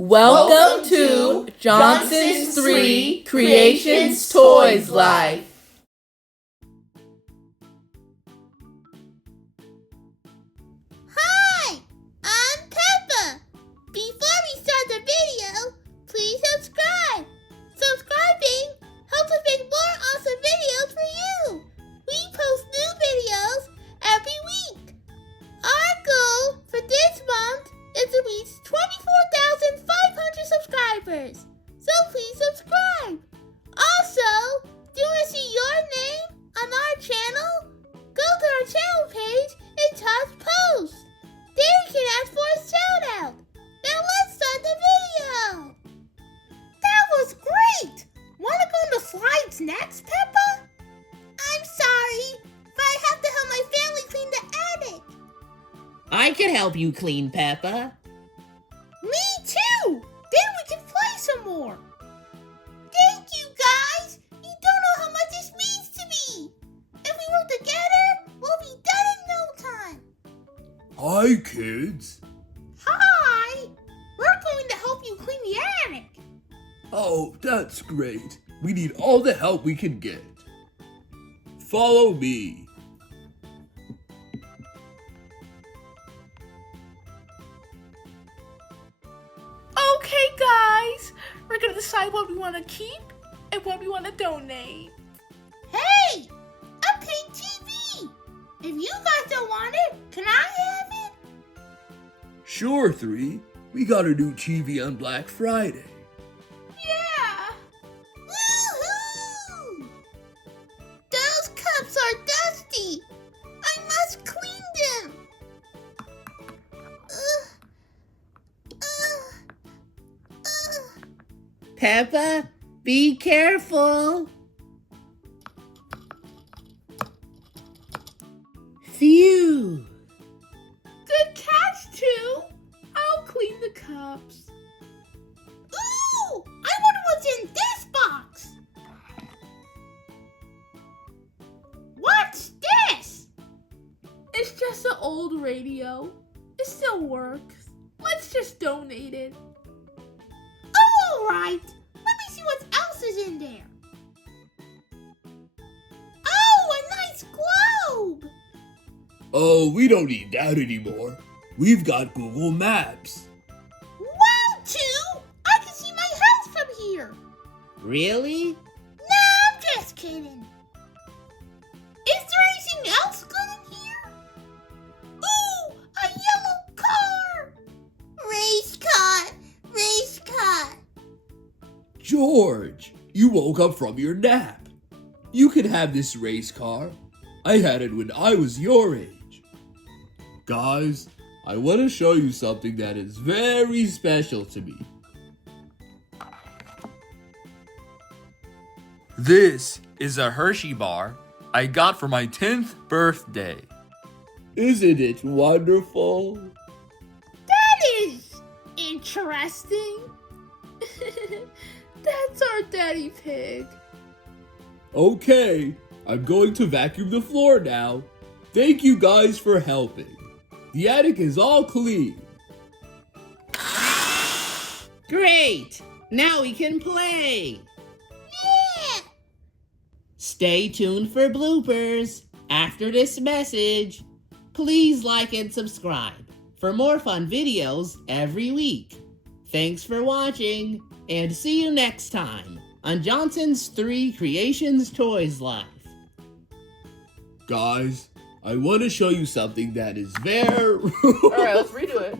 Welcome to Johnson's 3 Creations Toys Life. Hi, I'm Peppa. Before we start the video, please subscribe. Subscribing helps us make more awesome videos for you. We post new videos every week. Our goal for this month is to reach 24,500 subscribers. So please subscribe. Also, do you want to see your name on our channel? Go to our channel page and touch post. There you can ask for a shout out. Now let's start the video. That was great. Want to go on the slides next, Peppa? I'm sorry, but I have to help my family clean the attic. I can help you clean, Peppa. Me too! Then we can play some more! Thank you, guys! You don't know how much this means to me! If we work together, we'll be done in no time! Hi, kids! Hi! We're going to help you clean the attic! Oh, that's great. We need all the help we can get. Follow me. Okay, guys, we're gonna decide what we want to keep and what we want to donate. Hey! A pink TV! If you guys don't want it, can I have it? Sure, 3. We got a new TV on Black Friday. Yeah! Woohoo! Those cups are dusty! I must clean them! Peppa, be careful. Phew. Good catch, too. I'll clean the cups. Ooh! I wonder what's in this box! What's this? It's just an old radio. It still works. Let's just donate it. Oh, alright! Let me see what else is in there. Oh, a nice globe! Oh, we don't need that anymore. We've got Google Maps. Wow, Two! I can see my house from here! Really? Nah, I'm just kidding. Is there anything else good in here? Ooh, a yellow car! Race car! Race car! George, you woke up from your nap. You can have this race car. I had it when I was your age. Guys, I want to show you something that is very special to me. This is a Hershey bar I got for my 10th birthday. Isn't it wonderful? That is interesting. That's our daddy pig. Okay, I'm going to vacuum the floor now. Thank you guys for helping. The attic is all clean. Great. Now we can play. Yeah! Stay tuned for bloopers after this message. Please like and subscribe for more fun videos every week. Thanks for watching, and see you next time on Johnson's 3 Creations Toys Life. Guys, I want to show you something that is very... All right, let's redo it.